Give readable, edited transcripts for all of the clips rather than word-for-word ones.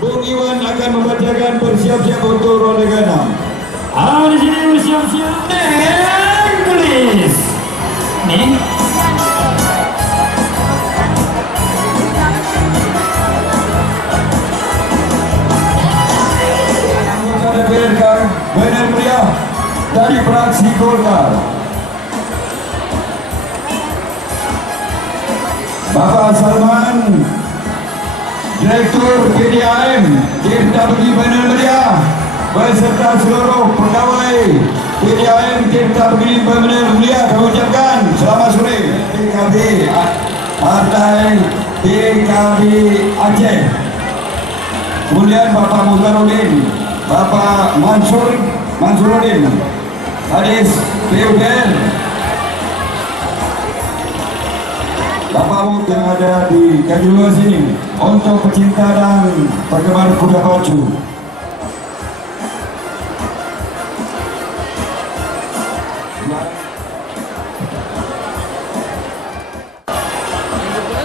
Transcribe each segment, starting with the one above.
Bung Iwan akan membacakan bersiap-siap untuk ronde ke-6. Di sini bersiap-siap Neng Gelis. Nih. Anggota DPRK Benar Meriah dari fraksi Golkar, Bapak Salman, Direktur PDAM Tirta Begi Benar Meriah beserta seluruh pegawai PDAM Tirta Begi Benar Meriah, kami ucapkan selamat sore. PKB Partai PKB Aceh, kemudian Bapak Muzaruddin, Bapak Mansuruddin, Hadis PUPR, Bapak yang ada di Kanjuruhan sini untuk pecinta dan penggemar kuda pacu.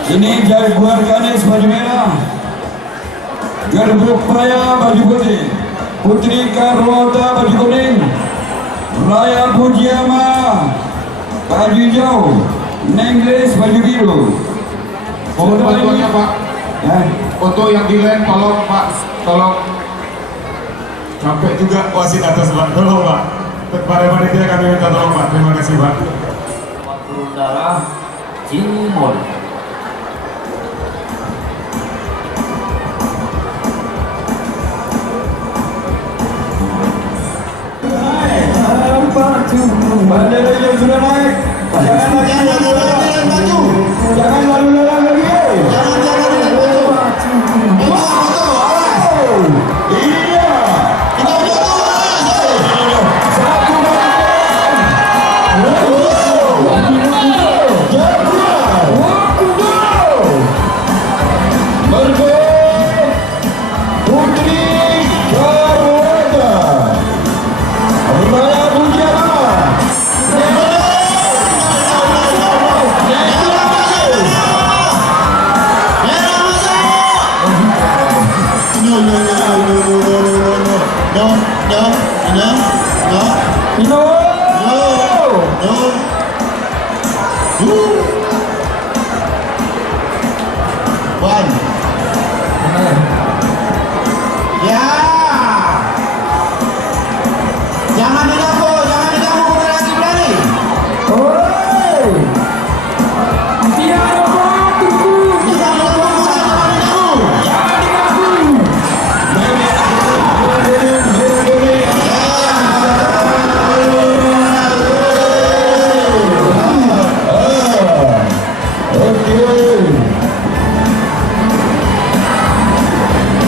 Ini Jaguar Ganes baju merah, Gerbuk Paya baju putih, Putri Karwata baju kuning, Raya Pujiama baju hijau, Nenggelis baju biru. Mohon bantuannya Pak. Untuk yang di lane tolong Pak, tolong sampai juga wasit atas Pak, tolong Pak. Kepada panitia kami minta tolong Pak. Terima kasih Pak. Darah Cimol. Bandara yang sudah naik, jangan maju, jangan lalu-lalang lagi. Iya. Putri Karwata, Raya Pujiama.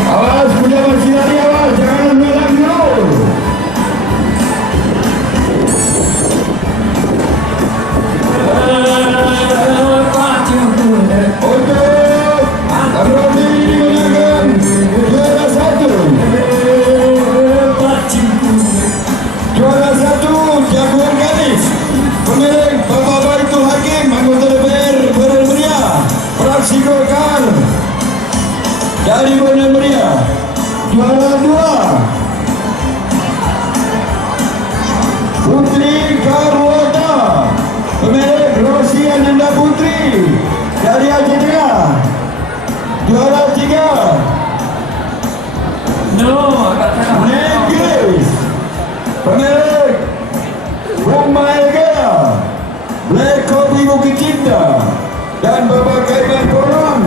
Awas, punya masih lari, awas, jangan melang dulu. Untuk Rodi dimenangkan juara satu. Juara satu Jaguar Ganes, pemilik Bapak Baitul Hakim, anggota DPR Benar Meriah, fraksi Golkar dari Benar Meriah. Juara dua Putri Karwata, pemilik Rosi Ananda Putri dari Aceh Tengah. Juara tiga Nenggelis, pemilik Rumah Ega Black Kopi Bukit Cinta, dan Bapak Kaiman Konon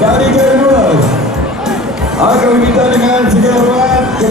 dari Kanjuruhan. Akan kita dengan segala hormat